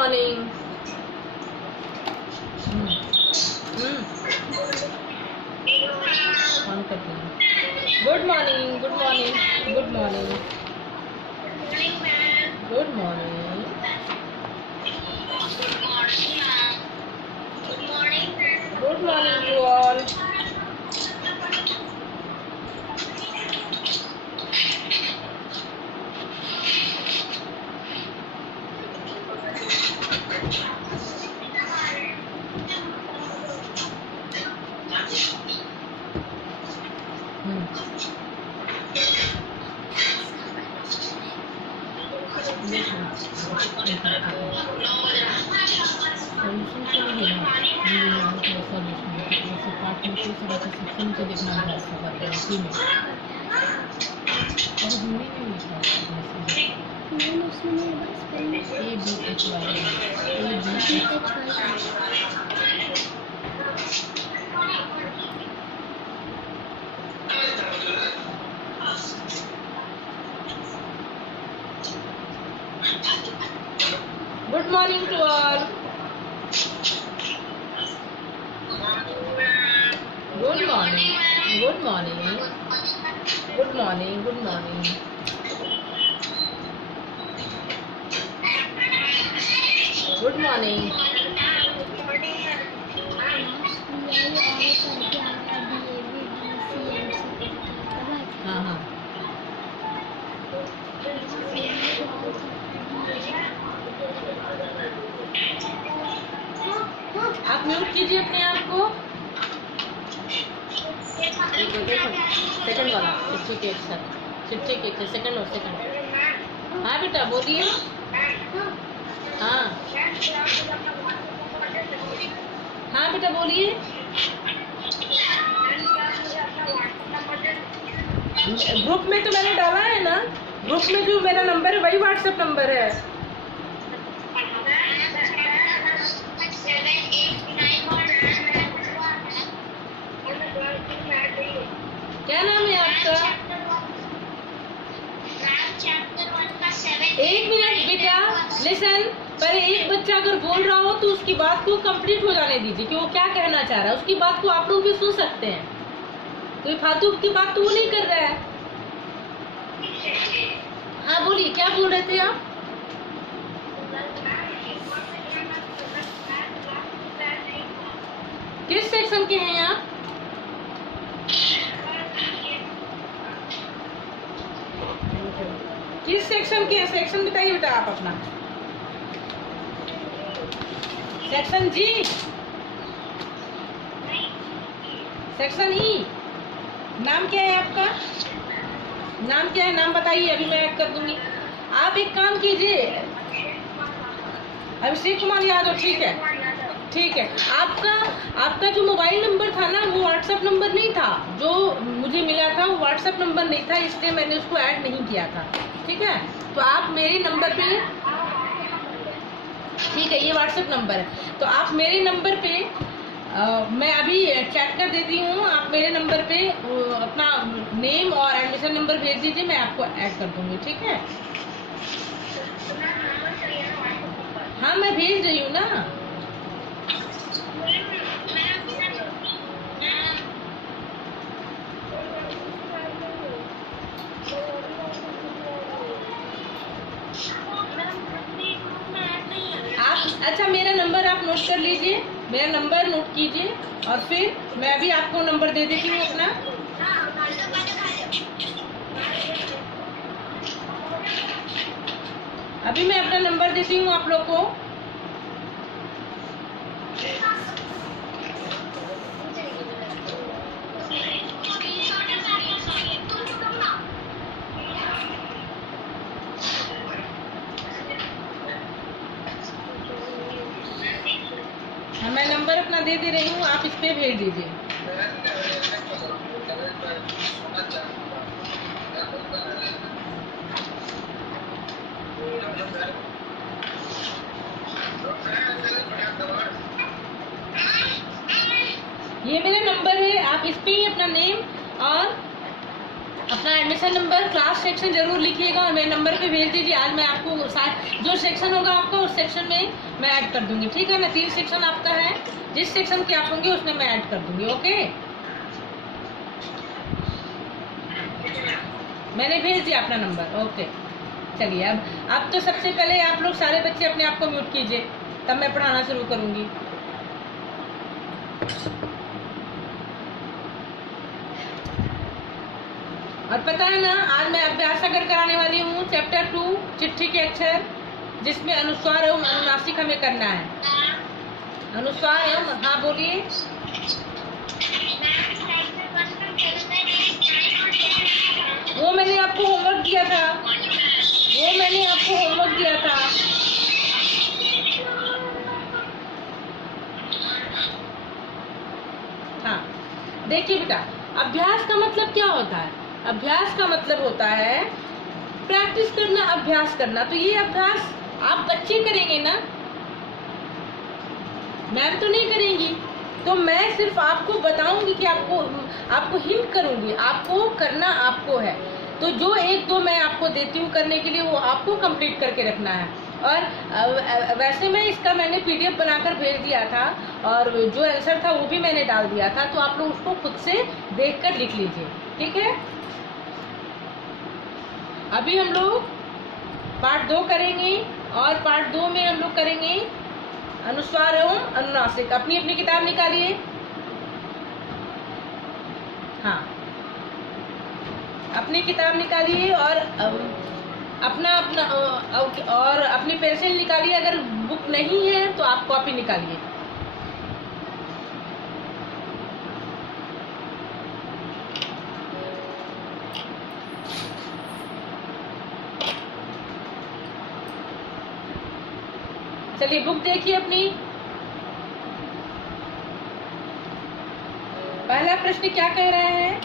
Morning. On करते हैं। Good morning, good morning, good morning, good morning, good morning to all. Good morning to all. Good morning. Good morning. Good morning. Good morning. Good morning. हाँ हाँ। आप mute कीजिए अपने आप को। Second वाला चिट्ठी के साथ, चिट्ठी के सेकंड और सेकंड। हाँ बेटा बोलिए। हाँ हाँ बेटा बोलिए। ग्रुप में तो मैंने डाला है ना, ग्रुप में जो मेरा नंबर है वही व्हाट्सएप नंबर है। क्या नाम है आपका? एक मिनट बेटा, लिसन। पर एक बच्चा अगर बोल रहा हो तो उसकी बात को कंप्लीट हो जाने दीजिए कि वो क्या कहना चाह रहा है। उसकी बात को आप लोग भी सुन सकते हैं। कोई फालतू की बात तो वो नहीं कर रहा है। हाँ बोलिए, क्या बोल रहे थे आप? किस सेक्शन के हैं आप? किस सेक्शन के हैं? सेक्शन बताइए बेटा आप अपना। सेक्शन जी, सेक्शन ई। नाम क्या है आपका? नाम क्या है? नाम बताइए, अभी मैं ऐड कर दूंगी। आप एक काम कीजिए, अभिषेक कुमार यादव। ठीक है, ठीक है। आपका जो मोबाइल नंबर था ना, वो व्हाट्सएप नंबर नहीं था। जो मुझे मिला था वो व्हाट्सएप नंबर नहीं था, इसलिए मैंने उसको ऐड नहीं किया था। ठीक है, तो आप मेरे नंबर पे, ठीक है, ये व्हाट्सएप नंबर है, तो आप मेरे नंबर पे मैं अभी चैट कर देती हूँ। आप मेरे नंबर पे अपना नेम और एडमिशन नंबर भेज दीजिए, मैं आपको ऐड कर दूंगी। ठीक है, हाँ मैं भेज रही हूँ ना। अच्छा, मेरा नंबर आप नोट कर लीजिए, मेरा नंबर नोट कीजिए और फिर मैं अभी आपको नंबर दे देती हूँ अपना। अभी मैं अपना नंबर देती हूँ आप लोग को। मैं नंबर अपना दे रही हूँ, आप इस पे भेज दीजिए। ये मेरा नंबर है, आप इस पे ही अपना नेम और अपना एडमिशन नंबर, क्लास सेक्शन जरूर लिखिएगा और मेरे नंबर पे भेज दीजिए। आज मैं आपको जो सेक्शन होगा आपका उस सेक्शन में मैं ऐड कर दूंगी, ठीक है ना। 3 सेक्शन आपका है, जिस सेक्शन के आप होंगे उसमें मैं ऐड कर दूंगी। ओके, मैंने भेज दिया अपना नंबर। ओके, चलिए अब तो सबसे पहले आप लोग सारे बच्चे अपने आप को म्यूट कीजिए, तब मैं पढ़ाना शुरू करूंगी। और पता है ना, आज मैं अभ्यास अगर कराने वाली हूँ चैप्टर 2 चिट्ठी के अक्षर, जिसमें अनुस्वार एवं अनुनासिक हमें करना है। अनुस्वार एवं, हाँ बोलिए। वो मैंने आपको होमवर्क दिया था, हाँ देखिए बेटा, अभ्यास का मतलब क्या होता है? अभ्यास का मतलब होता है प्रैक्टिस करना, अभ्यास करना। तो ये अभ्यास आप बच्चे करेंगे ना, मैम तो नहीं करेंगी। तो मैं सिर्फ आपको बताऊंगी कि आपको हिंट करूंगी, आपको करना आपको है। तो जो 1-2 मैं आपको देती हूँ करने के लिए, वो आपको कंप्लीट करके रखना है। और वैसे मैं इसका मैंने PDF बनाकर भेज दिया था, और जो आंसर था वो भी मैंने डाल दिया था, तो आप लोग उसको खुद से देखकर लिख लीजिए, ठीक है। अभी हम लोग पार्ट 2 करेंगे, और पार्ट 2 में हम लोग करेंगे अनुस्वार एवं अनुनासिक। अपनी अपनी किताब निकालिए। हाँ, अपनी किताब निकालिए और अपना और अपनी पेंसिल निकालिए। अगर बुक नहीं है तो आप कॉपी निकालिए। चलिए बुक देखिए अपनी। पहला प्रश्न क्या कह रहा है?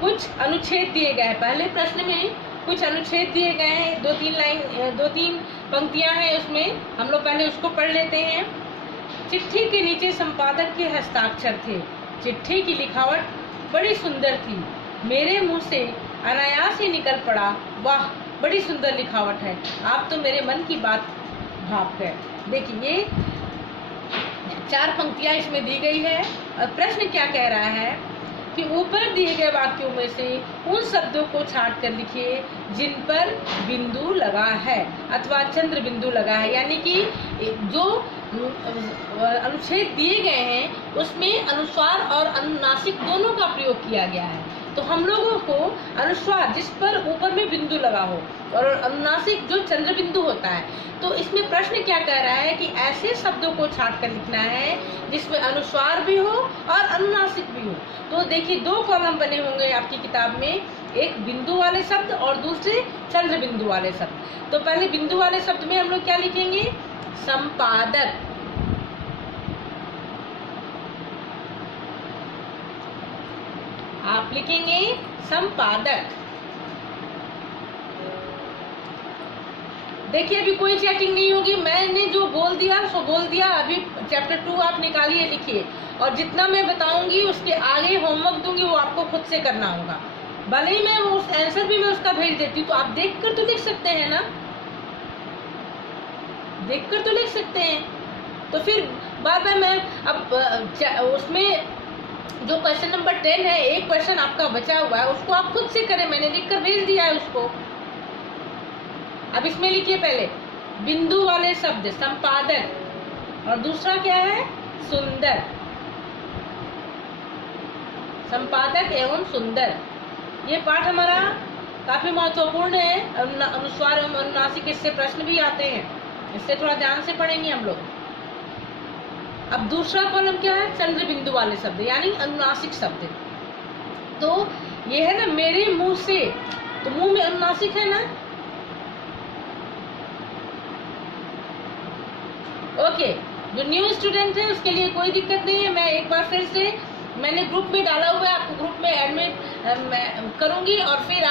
कुछ अनुच्छेद दिए गए हैं। पहले प्रश्न में कुछ अनुच्छेद दिए गए हैं, 2-3 पंक्तियां हैं उसमें। हम लोग पहले उसको पढ़ लेते हैं। चिट्ठी के नीचे संपादक के हस्ताक्षर थे। चिट्ठी की लिखावट बड़ी सुंदर थी। मेरे मुंह से अनायास ही निकल पड़ा, वाह बड़ी सुंदर लिखावट है। आप तो मेरे मन की बात भाप गए। देखिए ये 4 पंक्तियां इसमें दी गई है। और प्रश्न क्या कह रहा है कि ऊपर दिए गए वाक्यों में से उन शब्दों को छांट कर लिखिए जिन पर बिंदु लगा है अथवा चंद्र बिंदु लगा है। यानी कि जो अनुच्छेद दिए गए हैं उसमें अनुस्वार और अनुनासिक दोनों का प्रयोग किया गया है। तो हम लोगों को अनुस्वार जिस पर ऊपर में बिंदु लगा हो, और अनुनासिक जो चंद्र बिंदु होता है। तो इसमें प्रश्न क्या कह रहा है कि ऐसे शब्दों को छांट कर लिखना है जिसमें अनुस्वार भी हो और अनुनासिक भी हो। तो देखिए 2 कॉलम बने होंगे आपकी किताब में, एक बिंदु वाले शब्द और दूसरे चंद्र बिंदु वाले शब्द। तो पहले बिंदु वाले शब्द में हम लोग क्या लिखेंगे? संपादक। आप लिखेंगे संपादक। देखिए अभी कोई चैटिंग नहीं होगी, मैंने जो बोल दिया सो बोल दिया। अभी चैप्टर 2 आप निकालिए, लिखिए, और जितना मैं बताऊंगी उसके आगे होमवर्क दूंगी वो आपको खुद से करना होगा। भले ही मैं उस आंसर भी मैं उसका भेज देती हूँ, तो आप देखकर तो लिख सकते हैं ना, देखकर तो लिख सकते हैं। तो फिर बार बार मैं अब उसमें जो क्वेश्चन नंबर 10 है, एक क्वेश्चन आपका बचा हुआ है, उसको आप खुद से करें, मैंने लिखकर भेज दिया है उसको। अब इसमें लिखिए पहले बिंदु वाले शब्द संपादक, और दूसरा क्या है? सुंदर। संपादक एवं सुंदर, ये पाठ हमारा काफी महत्वपूर्ण है। अनुस्वार एवं अनुनासिक, इससे प्रश्न भी आते हैं, इससे थोड़ा ध्यान से पढ़ेंगे हम लोग। अब दूसरा कॉलम क्या है? चंद्र बिंदु वाले शब्द यानी अनुनासिक शब्द। तो ये है ना मेरे मुंह से, तो मुंह में अनुनासिक है ना। ओके, जो न्यू स्टूडेंट है उसके लिए कोई दिक्कत नहीं है। मैं एक बार फिर से मैंने ग्रुप में डाला हुआ है, आपको ग्रुप में एडमिट करूंगी, और फिर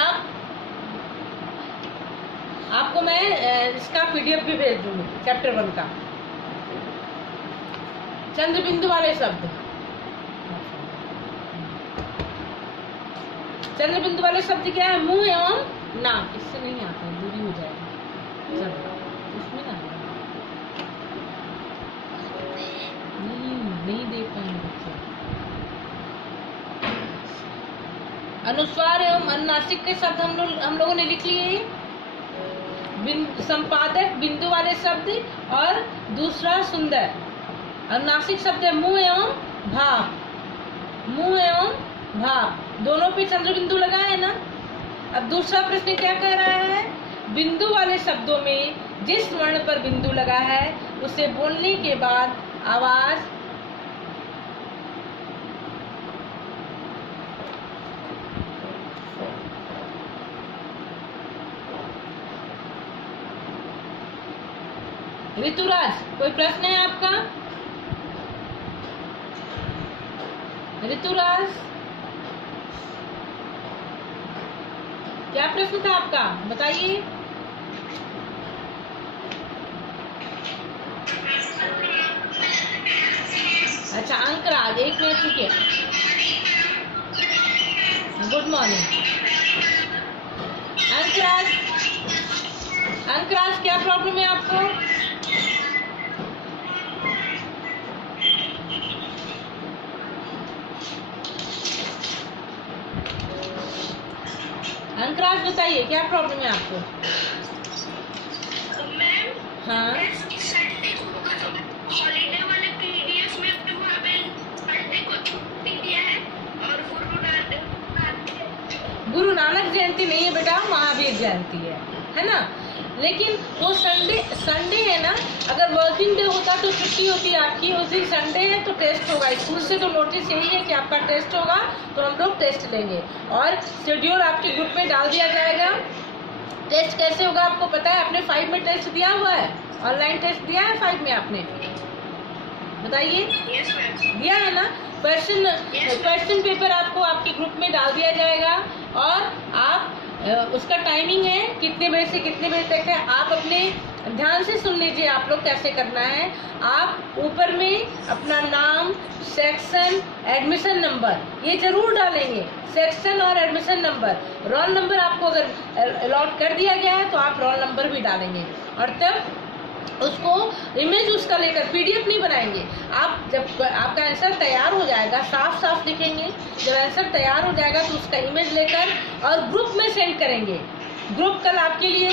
आपको मैं इसका PDF भी भेज दूंगी चैप्टर 1 का। चंद्र बिंदु वाले शब्द चंद्र बिंदु वाले शब्द क्या है? मुंह एवं नाक। इससे नहीं आता है, दूरी हो जाएगी। चलो इसमें ना नहीं देख पाएंगे बच्चे। अनुस्वार एवं अनुनासिक के शब्द हम लोगों ने लिख लिए। संपादक बिंदु वाले शब्द और दूसरा सुंदर। अनुनासिक शब्द है मुंह एवं भाप। मुंह एवं भाप दोनों पे चंद्र बिंदु लगा है ना। अब दूसरा प्रश्न क्या कह रहा है? बिंदु वाले शब्दों में जिस वर्ण पर बिंदु लगा है उसे बोलने के बाद आवाज ऋतुराज, कोई प्रश्न है आपका? ऋतुराज, क्या प्रश्न था आपका? बताइए। अच्छा अंकराज, एक मिनट रुकिए। Good morning अंकराज। अंकराज, क्या प्रॉब्लम है आपको? अंकराज बताइए, क्या प्रॉब्लम है आपको? मैम, हाँ हॉलीडे वाले पीडीएफ में वहाँ पे संडे को छुट्टी दिया है और गुरु नानक जयंती नहीं है बेटा, महावीर जयंती है ना। लेकिन वो संडे है ना, अगर वर्किंग डे होता तो छुट्टी होती आपकी। उस दिन संडे है तो टेस्ट होगा। स्कूल से तो नोटिस यही है कि आपका टेस्ट होगा, तो हम लोग टेस्ट लेंगे और शेड्यूल आपके ग्रुप में डाल दिया जाएगा। टेस्ट कैसे होगा आपको पता है? आपने 5 में टेस्ट दिया हुआ है, ऑनलाइन टेस्ट दिया है 5 में आपने? बताइए। Yes ma'am. दिया है ना। क्वेश्चन पेपर आपको आपके ग्रुप में डाल दिया जाएगा और आप उसका टाइमिंग है कितने बजे से कितने बजे तक है। आप अपने ध्यान से सुन लीजिए आप लोग कैसे करना है। आप ऊपर में अपना नाम, सेक्शन, एडमिशन नंबर ये जरूर डालेंगे। सेक्शन और एडमिशन नंबर। रोल नंबर आपको अगर अलॉट कर दिया गया है तो आप रोल नंबर भी डालेंगे और तब उसको इमेज उसका लेकर पीडीएफ नहीं बनाएंगे आप। जब आपका आंसर तैयार हो जाएगा, साफ साफ लिखेंगे। जब आंसर तैयार हो जाएगा तो उसका इमेज लेकर और ग्रुप में सेंड करेंगे। ग्रुप कल आपके लिए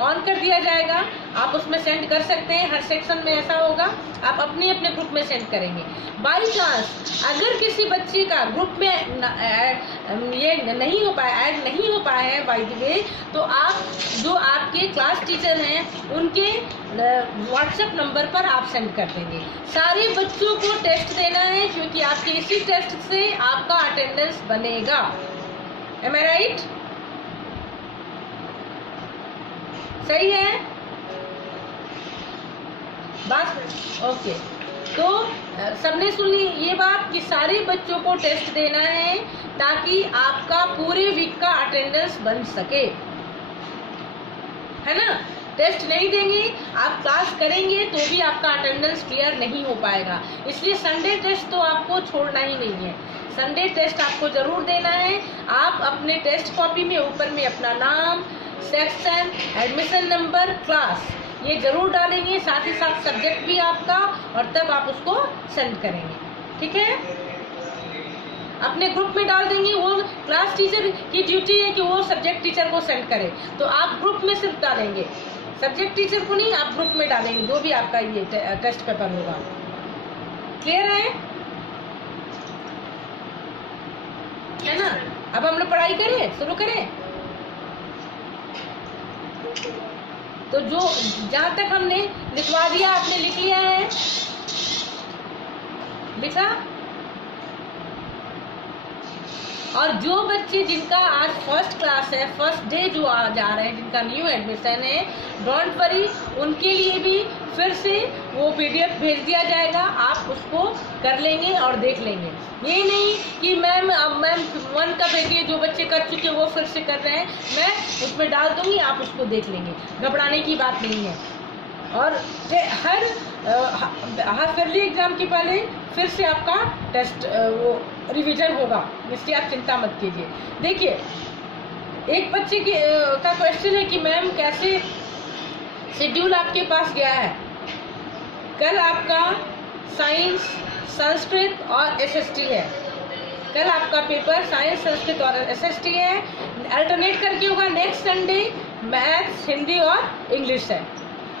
ऑन कर दिया जाएगा, आप उसमें सेंड कर सकते हैं। हर सेक्शन में ऐसा होगा, आप अपने अपने ग्रुप में सेंड करेंगे। बाई चांस अगर किसी बच्चे का ग्रुप में ये नहीं हो पाया, ऐड नहीं हो पाया है बाय द वे, तो आप जो आपके क्लास टीचर हैं उनके व्हाट्सएप नंबर पर आप सेंड कर देंगे। सारे बच्चों को टेस्ट देना है क्योंकि आपके इसी टेस्ट से आपका अटेंडेंस बनेगा। एम आई राइट? सही है बात? ओके, तो सबने सुन ली ये बात कि सारे बच्चों को टेस्ट देना है ताकि आपका पूरे वीक का अटेंडेंस बन सके, है ना। टेस्ट नहीं देंगे, आप क्लास करेंगे तो भी आपका अटेंडेंस क्लियर नहीं हो पाएगा। इसलिए संडे टेस्ट तो आपको छोड़ना ही नहीं है। संडे टेस्ट आपको जरूर देना है। आप अपने टेस्ट कॉपी में ऊपर में अपना नाम, सेक्शन, एडमिशन नंबर, क्लास ये जरूर डालेंगे, साथ ही साथ सब्जेक्ट भी आपका, और तब आप उसको सेंड करेंगे। ठीक है, अपने ग्रुप में डाल देंगे। वो क्लास टीचर की ड्यूटी है कि वो सब्जेक्ट टीचर को सेंड करे, तो आप ग्रुप में सिर्फ डालेंगे, सब्जेक्ट टीचर को नहीं, आप ग्रुप में डालेंगे जो भी आपका ये टेस्ट पेपर होगा। क्लियर है ना। अब हम लोग पढ़ाई करें, शुरू करें। तो जो जहां तक हमने लिखवा दिया, आपने लिख लिया है? लिखा? और जो बच्चे जिनका आज फर्स्ट क्लास है, फर्स्ट डे जो आ जा रहे हैं, जिनका न्यू एडमिशन है, डोंट वरी, उनके लिए भी फिर से वो पीडीएफ भेज दिया जाएगा। आप उसको कर लेंगे और देख लेंगे। ये नहीं कि मैम 1 का भेजिए, जो बच्चे कर चुके वो फिर से कर रहे हैं, मैं उसमें डाल दूंगी, आप उसको देख लेंगे। घबराने की बात नहीं है। और हर हाफ ईयरली एग्जाम के पहले फिर से आपका टेस्ट वो रिवीजन होगा, इसलिए आप चिंता मत कीजिए। देखिए, एक बच्चे की का क्वेश्चन है कि मैम कैसे शेड्यूल आपके पास गया है। कल आपका साइंस, संस्कृत और एसएसटी है। कल आपका पेपर साइंस, संस्कृत और एसएसटी है। अल्टरनेट करके होगा। नेक्स्ट संडे मैथ्स, हिंदी और इंग्लिश है।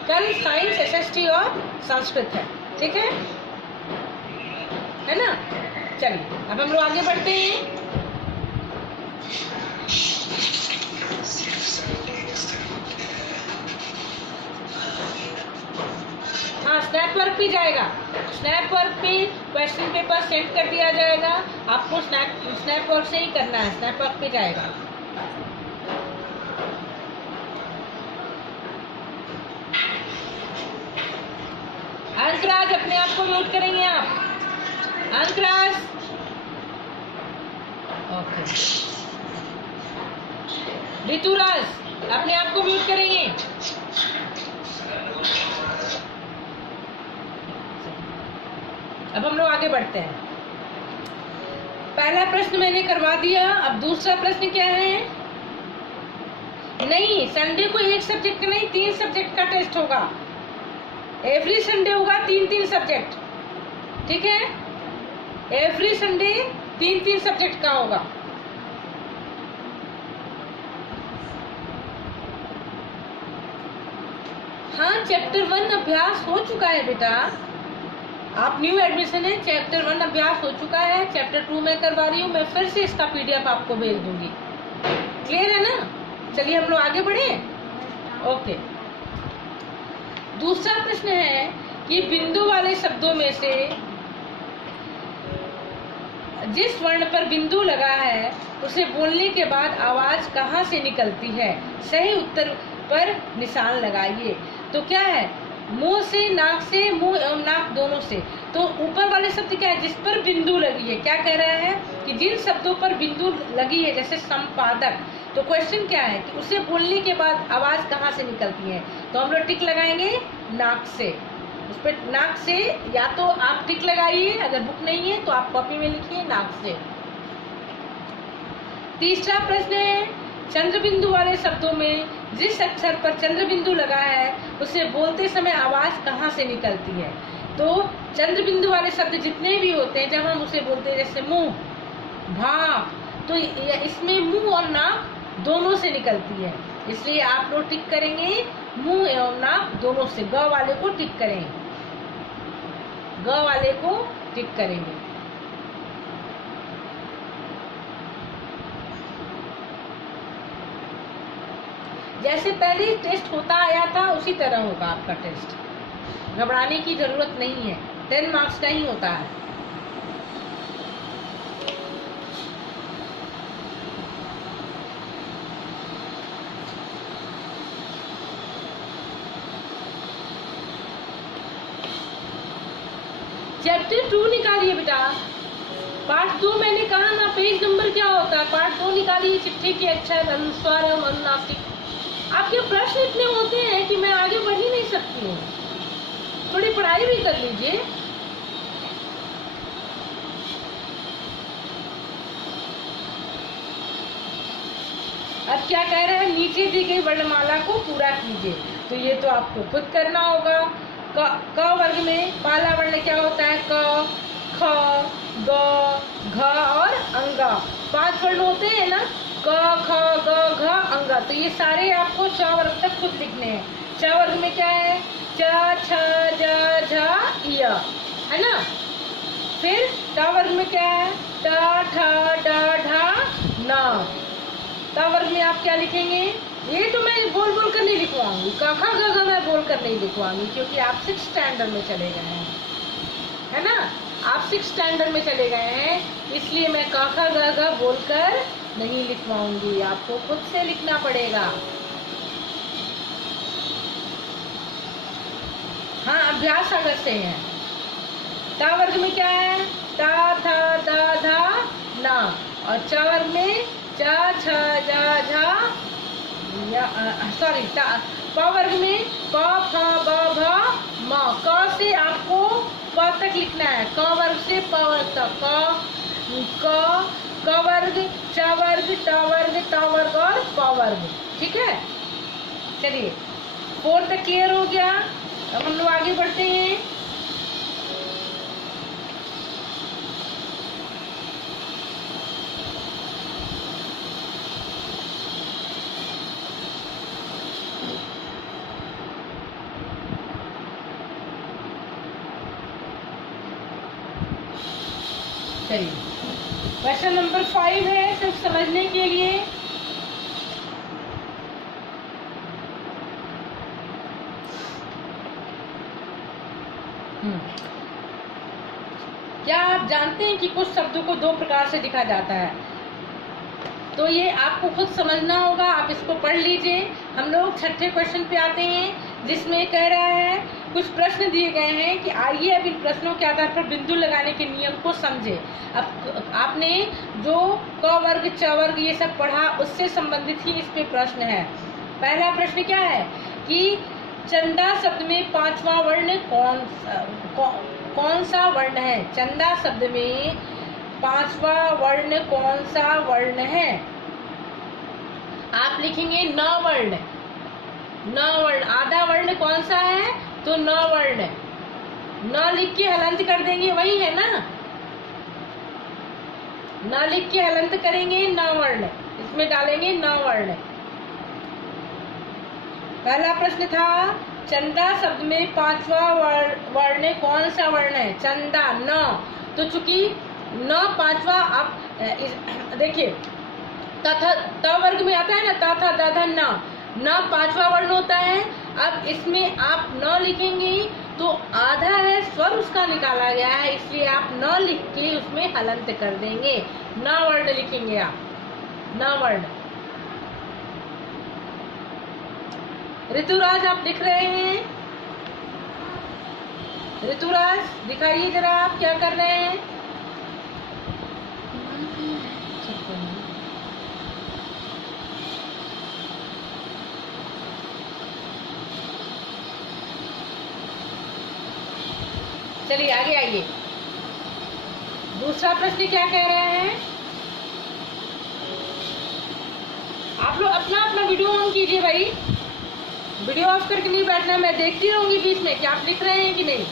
कल साइंस, एसएसटी और संस्कृत है। ठीक है ना? चलिए अब हम लोग आगे बढ़ते हैं। हाँ, स्नैप वर्क भी जाएगा। स्नैप वर्क पे क्वेश्चन पेपर सेंड कर दिया जाएगा। आपको स्नैप वर्क से ही करना है। स्नैप वर्क पे जाएगा। अंकराज, अपने आप को म्यूट करेंगे आप। अंकराज, ओके। ऋतुराज, अपने आप को म्यूट करेंगे। अब हम लोग आगे बढ़ते हैं। पहला प्रश्न मैंने करवा दिया। अब दूसरा प्रश्न क्या है? नहीं, संडे को एक सब्जेक्ट का नहीं, 3 सब्जेक्ट का टेस्ट होगा। एवरी संडे होगा 3-3 सब्जेक्ट। ठीक है? एवरी संडे 3-3 सब्जेक्ट का होगा। हाँ, चैप्टर 1 अभ्यास हो चुका है बेटा। आप न्यू एडमिशन है, चैप्टर 1 अभ्यास हो चुका है। चैप्टर 2 मैं करवा रही हूँ। मैं फिर से इसका पीडीएफ आपको भेज दूंगी। क्लियर है ना? चलिए हम लोग आगे बढ़े। ओके। दूसरा प्रश्न है कि बिंदु वाले शब्दों में से जिस वर्ण पर बिंदु लगा है उसे बोलने के बाद आवाज कहाँ से निकलती है? सही उत्तर पर निशान लगाइए। तो क्या है? मुंह से, नाक से, मुंह एवं नाक दोनों से। तो ऊपर वाले शब्द क्या है? जिस पर बिंदु लगी है। क्या कह रहा है कि जिन शब्दों पर बिंदु लगी है, जैसे संपादक। तो क्वेश्चन क्या है कि उसे बोलने के बाद आवाज कहाँ से निकलती है? तो हम लोग टिक लगाएंगे नाक से। उस पर नाक से, या तो आप टिक लगाइए, अगर बुक नहीं है तो आप कॉपी में लिखिए नाक से। तीसरा प्रश्न है, चंद्र बिंदु वाले शब्दों में जिस अक्षर पर चंद्र बिंदु लगा है उसे बोलते समय आवाज कहाँ से निकलती है? तो चंद्र बिंदु वाले शब्द जितने भी होते हैं, जब हम उसे बोलते हैं, जैसे मुंह, भाप, तो इसमें मुंह और नाक दोनों से निकलती है। इसलिए आप लोग टिक करेंगे मुंह एवं नाक दोनों से। ग वाले को टिक करेंगे, ग वाले को टिक करेंगे। जैसे पहले टेस्ट होता आया था उसी तरह होगा आपका टेस्ट। घबराने की जरूरत नहीं है। 10 मार्क्स का ही होता है। चैप्टर 2 निकालिए बेटा। पार्ट 2 मैंने कहा ना, पेज नंबर क्या होता है? पार्ट 2 निकालिए। चिट्ठी के अक्षर, अनुस्वार एवं अनुनासिक। आपके प्रश्न इतने होते हैं कि मैं आगे बढ़ ही नहीं सकती हूँ। थोड़ी पढ़ाई भी कर लीजिए। अब क्या कह रहा है? नीचे दी गई वर्णमाला को पूरा कीजिए। तो ये तो आपको खुद करना होगा। क वर्ग में पहला वर्ण क्या होता है? क, ख, ग, घ और अंगा। 5 वर्ण होते हैं ना, क, ख, ग, घ, अंगा। तो ये सारे आपको च वर्ग तक खुद लिखने हैं। च वर्ग में क्या है? च, छ, ज, झ, य, है ना? फिर ट वर्ग में क्या है? ट, ठ, ड, ढ, न। ट वर्ग में आप क्या लिखेंगे? ये तो मैं बोल बोल कर नहीं लिखवाऊंगी। क, ख, ग, घ मैं बोल कर नहीं लिखवाऊंगी, क्योंकि आप 6 स्टैंडर्ड में चले गए हैं, है ना? आप 6 स्टैंडर्ड में चले गए हैं, इसलिए मैं क, ख, ग, घ बोल कर नहीं लिखवाऊंगी। आपको खुद से लिखना पड़ेगा। हाँ, अभ्यास अगर से है। ता वर्ग में क्या है? ता, था, दा, धा, ना। और च वर्ग में च, छ, ज, झ, सॉरी, प वर्ग में प, फ, ब, भ, म। क से आपको प तक लिखना है, क वर्ग से प वर्ग तक, क वर्ग, च वर्ग, ट वर्ग, ट वर्ग और प वर्ग। ठीक है, चलिए 4 तक क्लियर हो गया। अब हम लोग आगे बढ़ते हैं। चलिए क्वेश्चन नंबर 5 है, सिर्फ समझने के लिए। क्या आप जानते हैं कि कुछ शब्दों को 2 प्रकार से लिखा जाता है? तो ये आपको खुद समझना होगा, आप इसको पढ़ लीजिए। हम लोग छठे क्वेश्चन पे आते हैं, जिसमें कह रहा है कुछ प्रश्न दिए गए हैं कि आइए अब इन प्रश्नों के आधार पर बिंदु लगाने के नियम को समझे। अब आपने जो क वर्ग, च वर्ग ये सब पढ़ा, उससे संबंधित ही इस पे प्रश्न है। पहला प्रश्न क्या है कि चंदा शब्द में 5वां वर्ण कौन सा वर्ण है? चंदा शब्द में 5वां वर्ण कौन सा वर्ण है? आप लिखेंगे न वर्ण। न वर्ण आधा वर्ण कौन सा है? तो न वर्ण। न लिख के हलंत कर देंगे, वही है ना। न लिख के हलंत करेंगे न वर्ण, इसमें डालेंगे न वर्ण। पहला प्रश्न था चंदा शब्द में 5वां वर्ण कौन सा वर्ण है? चंदा, न। तो चूंकि न 5वां, आप देखिए त वर्ग में आता है ना, त थ द ध न 5वां वर्ण होता है। अब इसमें आप न लिखेंगे तो आधा है स्वर उसका निकाला गया है, इसलिए आप न लिख के उसमें हलंत कर देंगे, न वर्ण लिखेंगे आप, न वर्ण। ऋतुराज आप लिख रहे हैं? ऋतुराज दिखाइए जरा, आप क्या कर रहे हैं? चलिए आगे आइए। दूसरा प्रश्न क्या कह रहे हैं? आप लोग अपना अपना वीडियो ऑन कीजिए भाई, वीडियो ऑफ करके नहीं बैठना, मैं देखती रहूंगी बीच में कि आप लिख रहे हैं कि नहीं।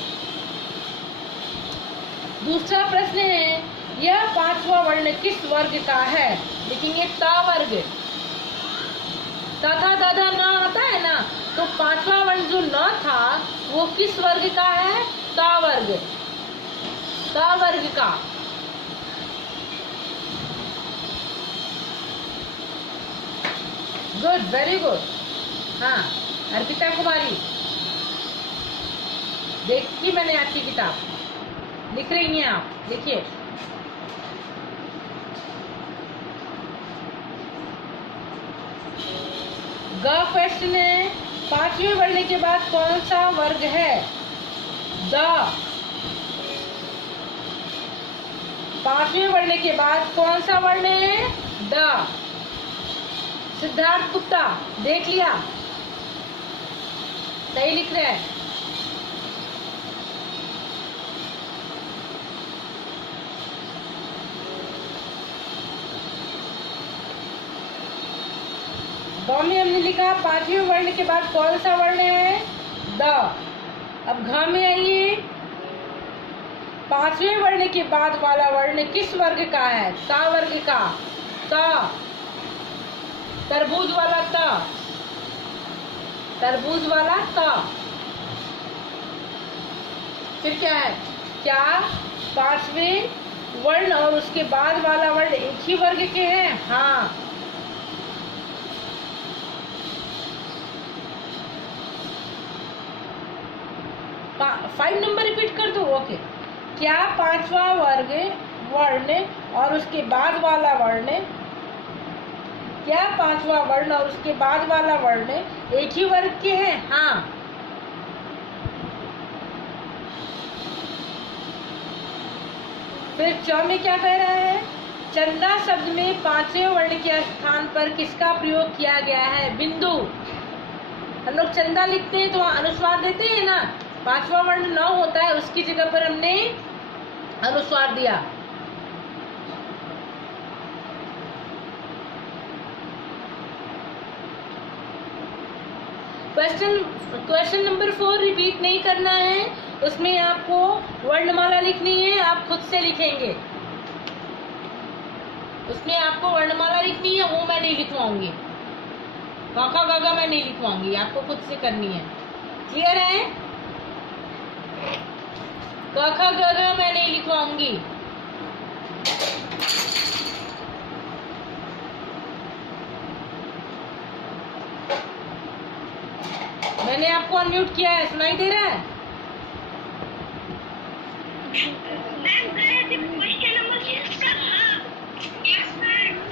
दूसरा प्रश्न है यह 5वां वर्ण किस वर्ग का है? लिखेंगे त वर्ग। तथा दादा न आता है ना, तो 5वां वर्ण जो न था वो किस वर्ग का है? त वर्ग। त वर्ग का। Good, very good. हाँ अर्पिता कुमारी, देखी मैंने आपकी किताब, लिख रही हैं आप, देखिए। ग क्वेश्चन है 5वें वर्ण के बाद कौन सा वर्ग है? द। 5वें वर्ण के बाद कौन सा वर्ण है? द। सिद्धार्थ गुप्ता देख लिया, सही लिख रहे हैं। ग में हमने लिखा 5वें वर्ण के बाद कौन सा वर्ण है? द। अब घ में आइए, 5वें वर्ण के बाद वाला वर्ण किस वर्ग का है? ता वर्ग का। ता, तरबूज वाला ता, तरबूज वाला ता। फिर क्या है? क्या 5वें वर्ण और उसके बाद वाला वर्ण एक ही वर्ग के हैं? हाँ। फाइव नंबर रिपीट कर दो, ओके। क्या 5वां वर्ण और उसके बाद वाला वर्ण, क्या 5वां वर्ण और उसके बाद वाला वर्ण एक ही वर्ग के हैं? हाँ। फिर च में क्या कह रहा है? चंदा शब्द में 5वें वर्ण के स्थान पर किसका प्रयोग किया गया है? बिंदु। हम लोग चंदा लिखते हैं तो वहाँ अनुस्वार देते हैं ना, 5वां वर्ण न होता है, उसकी जगह पर हमने अनुस्वार दिया। क्वेश्चन नंबर 4 रिपीट नहीं करना है, उसमें आपको वर्णमाला लिखनी है, आप खुद से लिखेंगे। उसमें आपको वर्णमाला लिखनी है, वो मैं नहीं लिखवाऊंगी। काका गागा मैं नहीं लिखवाऊंगी, आपको खुद से करनी है। क्लियर है? काका गागा मैं नहीं लिखवाऊंगी। मैंने आपको अनम्यूट किया है, सुनाई दे रहा है?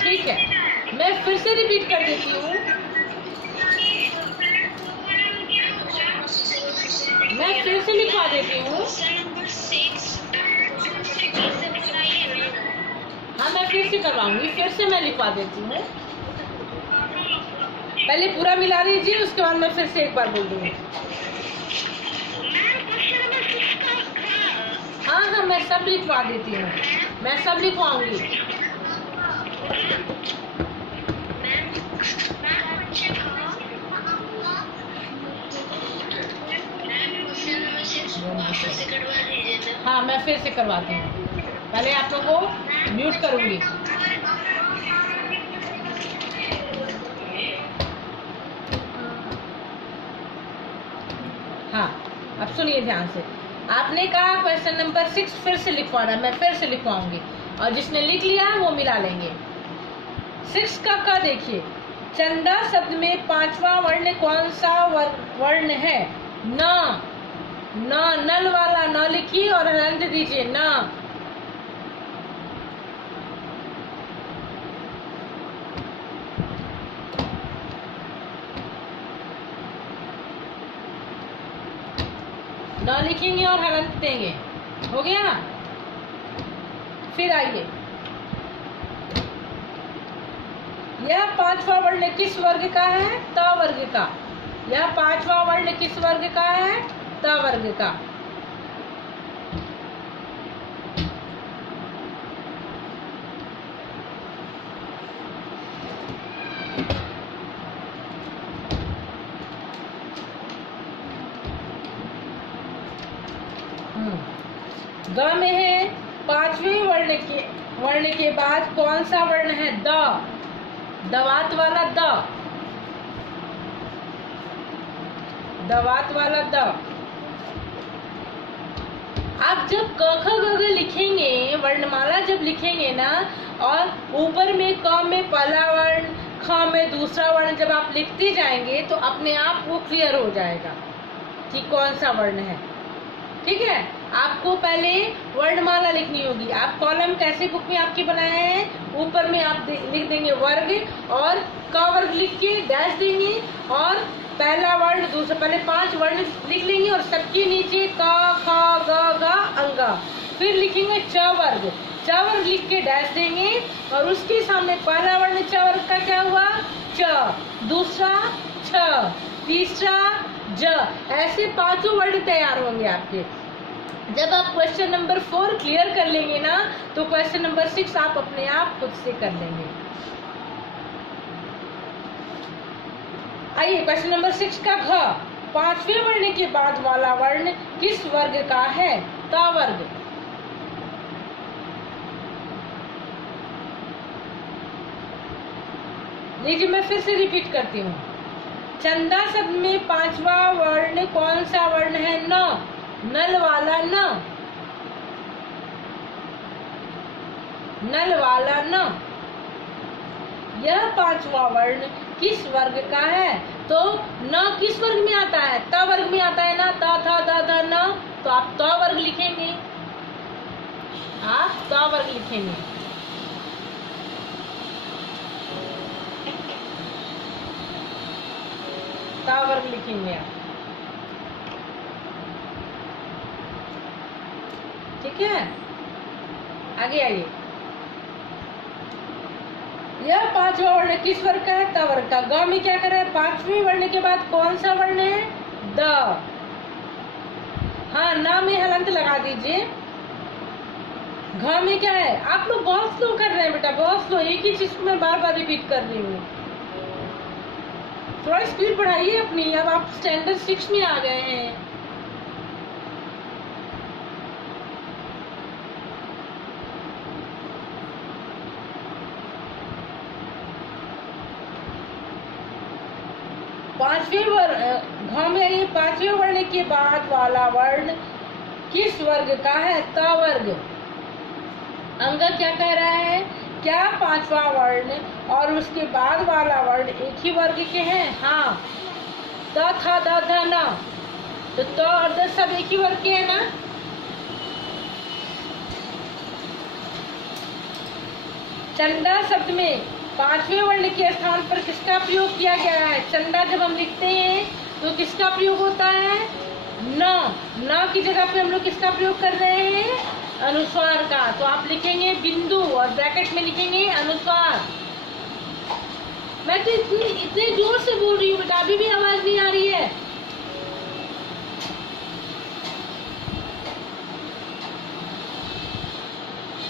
ठीक है, मैं फिर से रिपीट कर देती हूँ। मैं फिर से लिखवा देती हूँ। हाँ, मैं फिर से करवाऊंगी, फिर से मैं लिखवा देती हूँ। पहले पूरा मिला लीजिए, उसके बाद मैं फिर से एक बार बोल दूंगी। हाँ हाँ, मैं सब लिखवा देती हूँ, मैं सब लिखवाऊंगी। हाँ, मैं फिर से करवाती हूँ। पहले आप लोगों को म्यूट करूंगी। हाँ, अब सुनिए ध्यान से। आपने कहा क्वेश्चन नंबर 6 फिर से लिखवाना, मैं फिर से लिखवाऊंगी, और जिसने लिख लिया वो मिला लेंगे। 6 का क देखिए, चंदा शब्द में 5वां वर्ण कौन सा वर्ण है? न। न, नल वाला न लिखिए और हलंत दीजिए, न। न लिखेंगे और हलंत देंगे। हो गया? फिर आइए, यह 5वां वर्ण किस वर्ग का है? त वर्ग का। यह 5वां वर्ण किस वर्ग का है? त वर्ग का। ग में है 5वें वर्ण के बाद कौन सा वर्ण है? द। दवात वाला द। दवात वाला द। आप जब क ख ग घ लिखेंगे, वर्णमाला जब लिखेंगे ना, और ऊपर में क में पहला वर्ण, ख में दूसरा वर्ण जब आप लिखते जाएंगे तो अपने आप वो क्लियर हो जाएगा कि कौन सा वर्ण है। ठीक है? आपको पहले वर्णमाला लिखनी होगी। आप कॉलम कैसे बुक में आपके बनाए हैं, ऊपर में आप लिख देंगे वर्ग, और क वर्ग लिख के डैश देंगे, और पहला वर्ण, दूसरा, पहले 5 वर्ण लिख लेंगे और सबके नीचे क ख ग घ अंग, फिर लिखेंगे च वर्ग। च वर्ग लिख के डैश देंगे, और उसके सामने पहला वर्ण च वर्ग का क्या हुआ? च, दूसरा छ, तीसरा ज। ऐसे 5 वर्ण तैयार होंगे आपके। जब आप क्वेश्चन नंबर 4 क्लियर कर लेंगे ना, तो क्वेश्चन नंबर 6 आप अपने आप खुद से कर लेंगे। आइए, क्वेश्चन नंबर 6 का घ, 5वें वर्ण के बाद वाला वर्ण किस वर्ग का है? त वर्ग। लीजिए, मैं फिर से रिपीट करती हूँ। चंदा शब्द में 5वां वर्ण कौन सा वर्ण है? न। नल वाला न। नल वाला न। यह 5वां वर्ण किस वर्ग का है? तो न किस वर्ग में आता है? त वर्ग में आता है ना। त थ द ध न, तो आप त वर्ग लिखेंगे। आप त वर्ग लिखेंगे। त वर्ग लिखेंगे आप। ठीक है? आगे आइए। यह 5वां वर्ण किस वर्ग का है? त वर्ग का। ग में क्या कर रहा है? 5वें वर्ण के बाद कौन सा वर्ण है? द। हाँ, न में हलंत लगा दीजिए। घ में क्या है? आप लोग बहुत स्लो कर रहे हैं बेटा, बहुत स्लो। एक ही चीज को मैं बार बार रिपीट कर रही हूँ। थोड़ा स्पीड बढ़ाइए अपनी। अब आप स्टैंडर्ड 6 में आ गए हैं। पांचवें वर्ण घ में ये पांचवें वर्ण के बाद वाला वर्ण किस वर्ग का है? त वर्ग। अंग क्या कह रहा है? क्या पांचवा वर्ण और उसके बाद वाला वर्ण एक ही वर्ग के हैं? हाँ। त था द ध न, तो त और द सब एक ही वर्ग के हैं ना। चंदा शब्द में पांचवें वर्ण के स्थान पर किसका प्रयोग किया गया है? चंदा जब हम लिखते हैं तो किसका प्रयोग होता है? न की जगह पे हम लोग किसका प्रयोग कर रहे हैं? अनुस्वार का। तो आप लिखेंगे बिंदु और ब्रैकेट में लिखेंगे अनुस्वार। मैं तो इतने जोर से बोल रही हूँ बेटा, अभी भी आवाज नहीं आ रही है।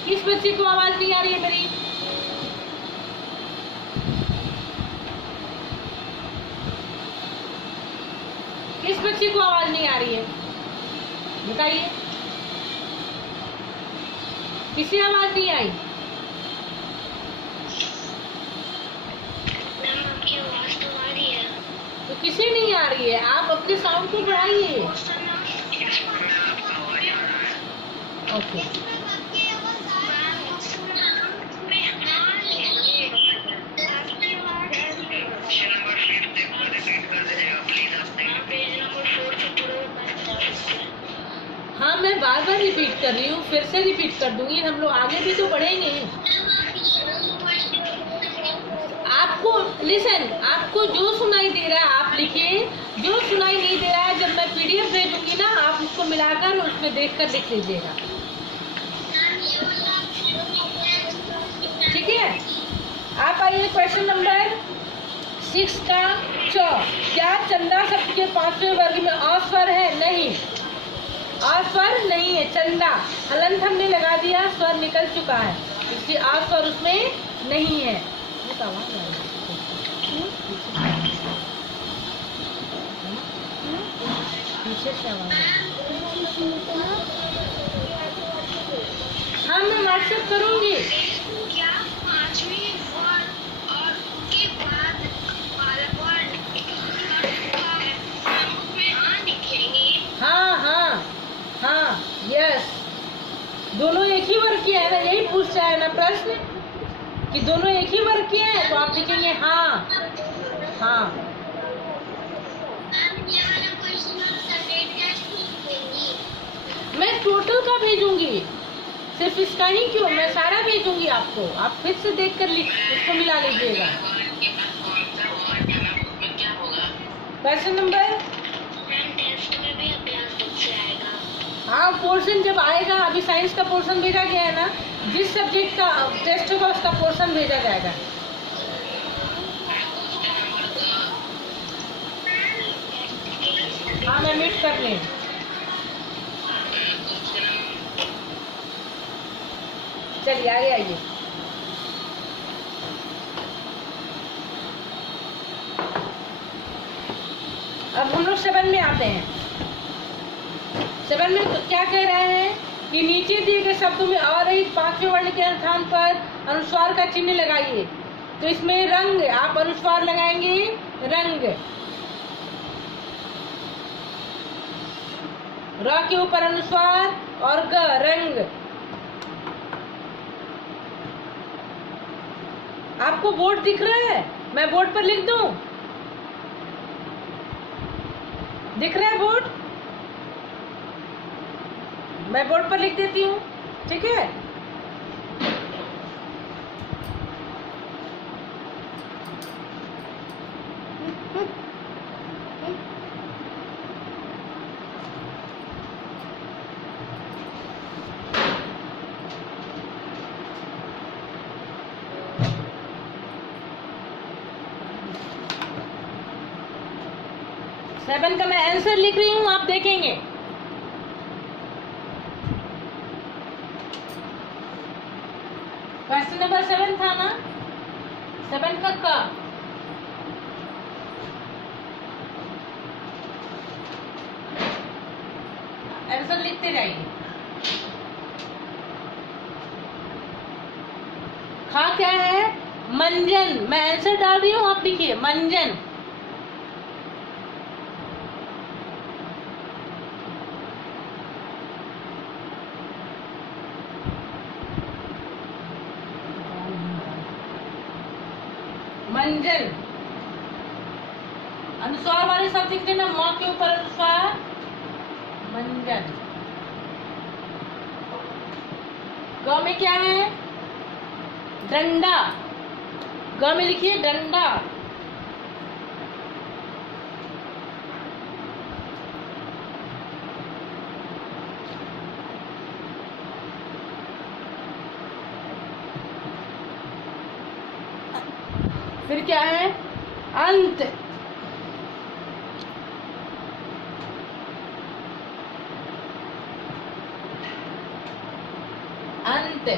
किस बच्चे को आवाज नहीं आ रही है मेरी? किस बच्चे को आवाज नहीं आ रही है? बताइए, किसी आवाज नहीं आई? आपकी आवाज तो आ रही है। तो किसी नहीं आ रही है? आप अपने साउंड को बढ़ाइए। ओके। हाँ, मैं बार बार रिपीट कर रही हूँ, फिर से रिपीट कर दूंगी। हम लोग आगे भी तो बढ़ेंगे। आपको लिसन, आपको जो सुनाई दे रहा है आप लिखिए, जो सुनाई नहीं दे रहा है जब मैं पीडीएफ भेजूंगी ना, आप उसको मिलाकर उसमें देखकर लिख लीजिएगा। ठीक है। आप आइए क्वेश्चन नंबर 6 का च। क्या चंदा शब्द के पांचवें वर्ग में अस्वर है? नहीं, अस्वर नहीं है। चंदा हलंत हमने लगा दिया, स्वर निकल चुका है, इसलिए अस्वर उसमें नहीं है। पीछे से आवाज। हाँ, मैं व्हाट्सएप करूंगी। क्या पांचवी वर्ण और उसके बाद वाला वर्ण लिखेंगे? हाँ हाँ हाँ, यस। दोनों एक ही वर्ग के हैं ना, यही पूछ रहा है ना प्रश्न कि दोनों एक ही वर्ग के हैं, तो आप लिखेंगे हाँ हाँ। मैं टोटल का भेजूंगी, सिर्फ इसका ही क्यों, मैं सारा भेजूंगी आपको। आप फिर से देख कर उसको मिला लीजिएगा। क्वेश्चन नंबर, टेस्ट में भी अभ्यास से आएगा। हाँ, पोर्शन जब आएगा, अभी साइंस का पोर्शन भेजा गया है ना, जिस सब्जेक्ट का टेस्ट होगा उसका पोर्शन भेजा जाएगा। हाँ, मैं म्यूट कर लें। चलिए आगे आइए। अब हम लोग 7 में आते हैं। 7 में तो क्या कह रहे हैं कि नीचे दिए गए शब्दों में अरहित पांचवें वर्ण के स्थान पर अनुस्वार का चिन्ह लगाइए। तो इसमें रंग, आप अनुस्वार लगाएंगे रंग, र के ऊपर अनुस्वार और ग रंग। आपको बोर्ड दिख रहा है? मैं बोर्ड पर लिख दूं? दिख रहा है बोर्ड? मैं बोर्ड पर लिख देती हूँ, ठीक है। सेवन का मैं आंसर लिख रही हूँ, आप देखेंगे। क्वेश्चन नंबर 7 था ना, 7 का क। आंसर लिखते जाइए। खा क्या है? मंजन। मैं आंसर डाल रही हूँ, आप लिखिए मंजन। मंजन। अनुस्वार वाले शब्द लिख देना, म के ऊपर अनुस्वार, मंजन। ग में क्या है? डंडा। ग में लिखिए डंडा। फिर क्या है? अंत। अंत।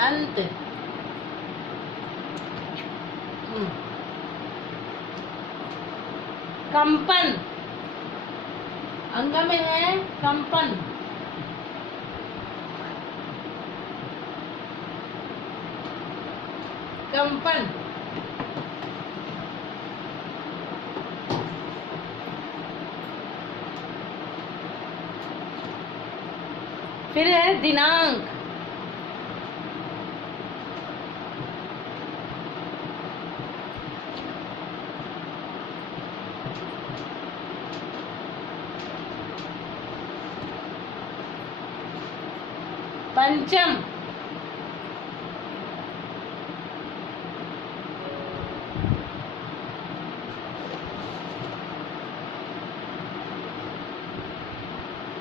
अंत। कंपन। अंग में है कंपन। कंपन। फिर है दिनांक। पंचम।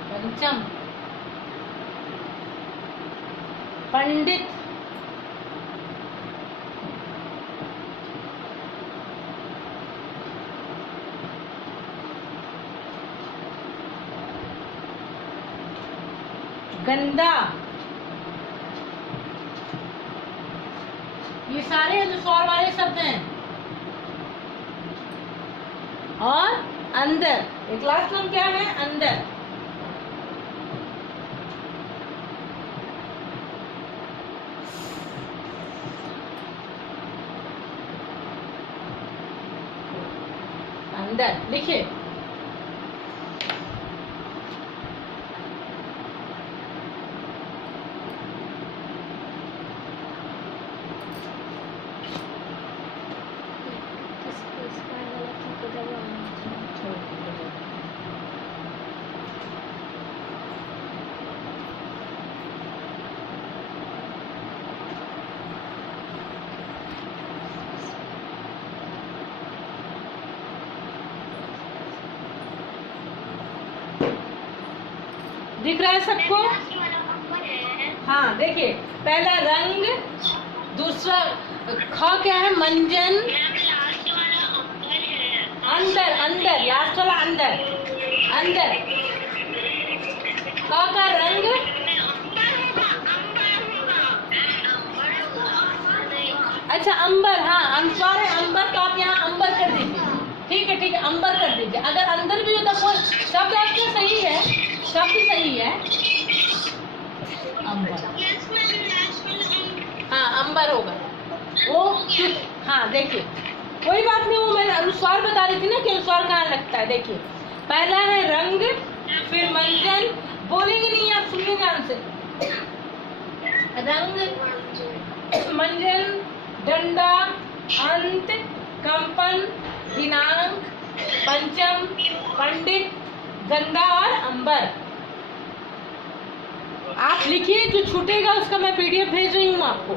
पंचम। पंडित। गंदा। ये सारे अनुस्वार वाले शब्द हैं। और अंदर, एक लास्ट नाम क्या है? अंदर। अंदर लिखिए। दिख रहा है सबको? हाँ देखिए, पहला रंग, दूसरा ख क्या है? मंजन। अंदर। अंदर, लास्ट वाला अंदर। अंदर। क का रंग। अच्छा अंबर, हाँ अनुस्वार है अंबर, तो आप यहाँ अंबर कर दीजिए। ठीक है ठीक है, अंबर कर दीजिए। अगर अंदर भी होता कोई शब्द आपका सही है, शब्द सही है। अंबर। हाँ अंबर होगा वो। हाँ देखिए, कोई बात नहीं, वो मैंने अनुस्वार बता रही थी ना कि अनुस्वार कहाँ लगता है। देखिए पहला है रंग, फिर मंजन। बोलेंगे नहीं आप, सुनिए ध्यान से। रंग, मंजन, डंडा, अंत, कंपन, दिनांक, पंचम, पंडित, गंदा और अंबर। आप लिखिए, जो छूटेगा उसका मैं पीडीएफ भेज रही हूँ आपको।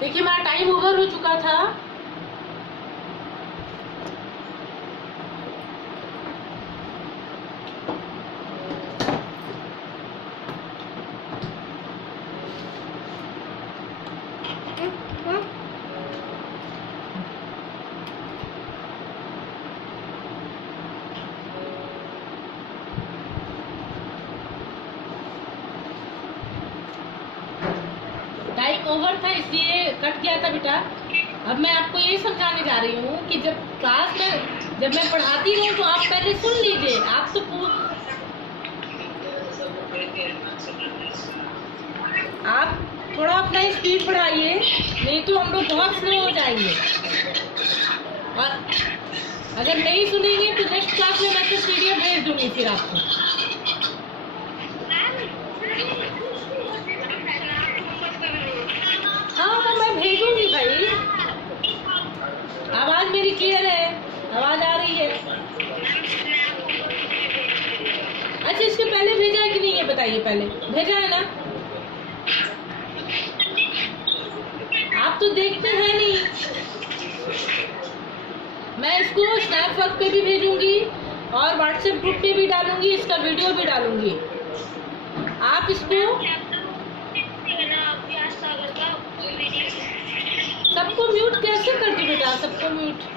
देखिए हमारा टाइम ओवर हो चुका था। ओवर था इसलिए कट गया था बेटा। अब मैं आपको ये समझाने जा रही हूँ कि जब क्लास में जब मैं पढ़ाती हूँ तो आप पहले सुन लीजिए। आप तो आप थोड़ा अपना स्पीड बढ़ाइए, नहीं तो हम लोग बहुत स्लो हो जाएंगे। और अगर नहीं सुनेंगे तो नेक्स्ट क्लास में मैं सिर्फ पीडीएफ भेज दूंगी फिर आपको। हाँ वो मैं भेजूंगी भाई। आवाज मेरी क्लियर है? आवाज आ रही है? अच्छा इसके पहले भेजा है कि नहीं ये बताइए। पहले भेजा है ना? आप तो देखते हैं नहीं। मैं इसको स्नैपवर्क पे भी भेजूंगी और व्हाट्सएप ग्रुप पे भी डालूंगी, इसका वीडियो भी डालूंगी। आप इसको सबको म्यूट कैसे कर दूं बेटा? सबको म्यूट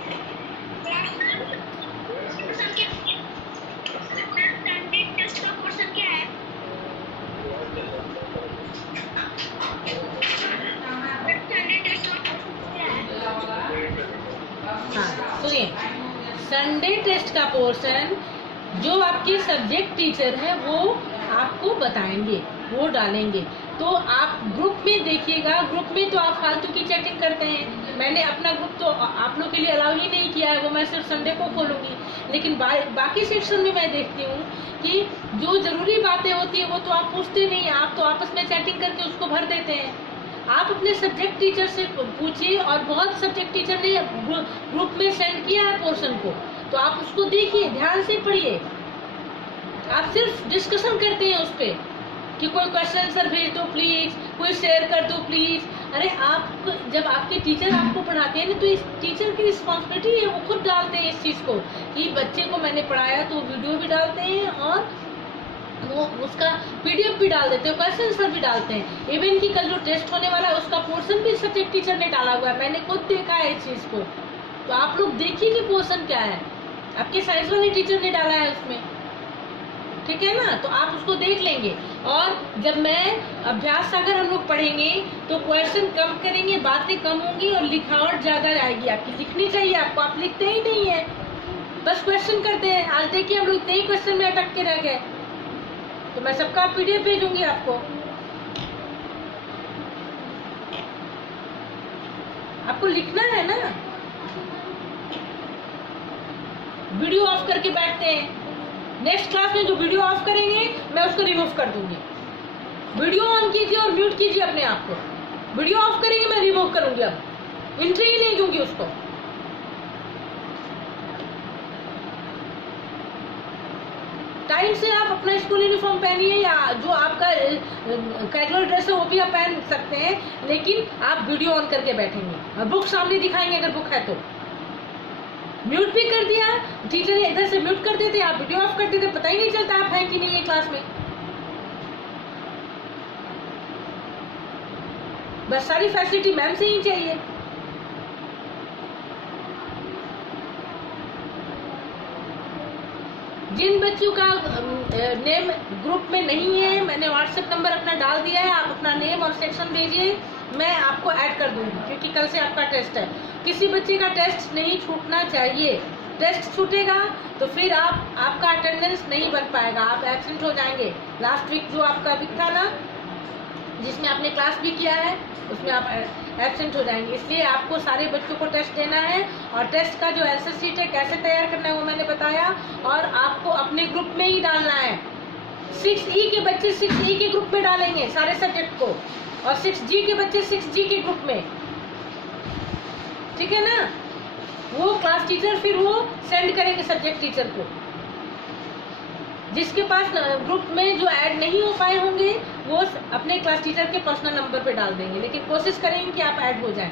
हाँ सुनिए, संडे टेस्ट का पोर्शन जो आपके सब्जेक्ट टीचर है वो आपको बताएंगे, वो डालेंगे। तो आप ग्रुप में देखिएगा। ग्रुप में तो आप फालतू की चैटिंग करते हैं। मैंने अपना ग्रुप तो आप लोग के लिए अलाउ ही नहीं किया है, वो मैं सिर्फ संडे को खोलूंगी। लेकिन बाकी सेक्शन में मैं देखती हूँ कि जो जरूरी बातें होती है वो तो आप पूछते नहीं, आप तो आपस में चैटिंग करके उसको भर देते हैं। आप अपने सब्जेक्ट टीचर से पूछिए, और बहुत सब्जेक्ट टीचर ने ग्रुप में सेंड किया है पोर्शन को, तो आप उसको देखिए, ध्यान से पढ़िए। आप सिर्फ डिस्कशन करते हैं उस पर कि कोई क्वेश्चन सर भेज दो प्लीज, कोई शेयर कर दो प्लीज। अरे आप जब आपके टीचर आपको पढ़ाते हैं ना, तो इस टीचर की रिस्पॉन्सिबिलिटी है, वो खुद डालते हैं इस चीज को कि बच्चे को मैंने पढ़ाया, तो वीडियो भी डालते हैं और वो उसका पीडीएफ भी डाल देते हैं, क्वेश्चन आंसर भी डालते हैं। इवन कि कल जो टेस्ट होने वाला है उसका पोर्शन भी सब्जेक्ट टीचर ने डाला हुआ है, मैंने खुद देखा है इस चीज को। तो आप लोग देखिए कि पोर्शन क्या है, आपके साइंस वाले टीचर ने डाला है उसमें, ठीक है ना? तो आप उसको देख लेंगे। और जब मैं अभ्यास सागर हम लोग पढ़ेंगे तो क्वेश्चन कम करेंगे, बातें कम होंगी और लिखावट ज्यादा आएगी। आपकी लिखनी चाहिए आपको, आप लिखते ही नहीं है, बस क्वेश्चन करते हैं। आज देखिए हम लोग इतने ही क्वेश्चन में अटक के रह गए। तो मैं सबका पीडीएफ भेजूंगी आपको। आपको लिखना है ना? वीडियो ऑफ करके बैठते हैं। नेक्स्ट क्लास में जो वीडियो ऑफ करेंगे मैं उसको रिमूव कर दूंगी। वीडियो ऑन कीजिए और म्यूट कीजिए अपने आप को। वीडियो ऑफ करेंगे मैं रिमूव करूंगी, अब एंट्री ही नहीं दूंगी उसको। टाइम से आप अपना स्कूल यूनिफॉर्म पहनिए, या जो आपका कैजुअल ड्रेस है वो भी आप पहन सकते हैं, लेकिन आप वीडियो ऑन करके बैठेंगे और बुक सामने दिखाएंगे अगर बुक है तो। म्यूट भी कर दिया, टीचर ने इधर से म्यूट कर देते, आप वीडियो ऑफ कर देते, पता ही नहीं चलता आप हैं कि नहीं है क्लास में। बस सारी फैसिलिटी मैम से ही चाहिए। जिन बच्चों का नेम ग्रुप में नहीं है, मैंने व्हाट्सएप नंबर अपना डाल दिया है, आप अपना नेम और सेक्शन भेजिए, मैं आपको ऐड कर दूंगी, क्योंकि कल से आपका टेस्ट है। किसी बच्चे का टेस्ट नहीं छूटना चाहिए। टेस्ट छूटेगा तो फिर आपका अटेंडेंस नहीं बन पाएगा, आप एब्सेंट हो जाएंगे। लास्ट वीक जो आपका वीक था ना, जिसमें आपने क्लास भी किया है, उसमें आप एब्सेंट हो जाएंगे। इसलिए आपको सारे बच्चों को टेस्ट देना है, और टेस्ट का जो आंसर शीट है कैसे तैयार करना है वो मैंने बताया, और आपको अपने ग्रुप में ही डालना है। 6E के बच्चे 6E के ग्रुप में डालेंगे सारे सब्जेक्ट को, और 6G के बच्चे 6G के ग्रुप में, ठीक है ना? वो क्लास टीचर फिर वो सेंड करेंगे सब्जेक्ट टीचर को। जिसके पास ग्रुप में जो ऐड नहीं हो पाए होंगे वो अपने क्लास टीचर के पर्सनल नंबर पे डाल देंगे, लेकिन कोशिश करेंगे कि आप ऐड हो जाएं।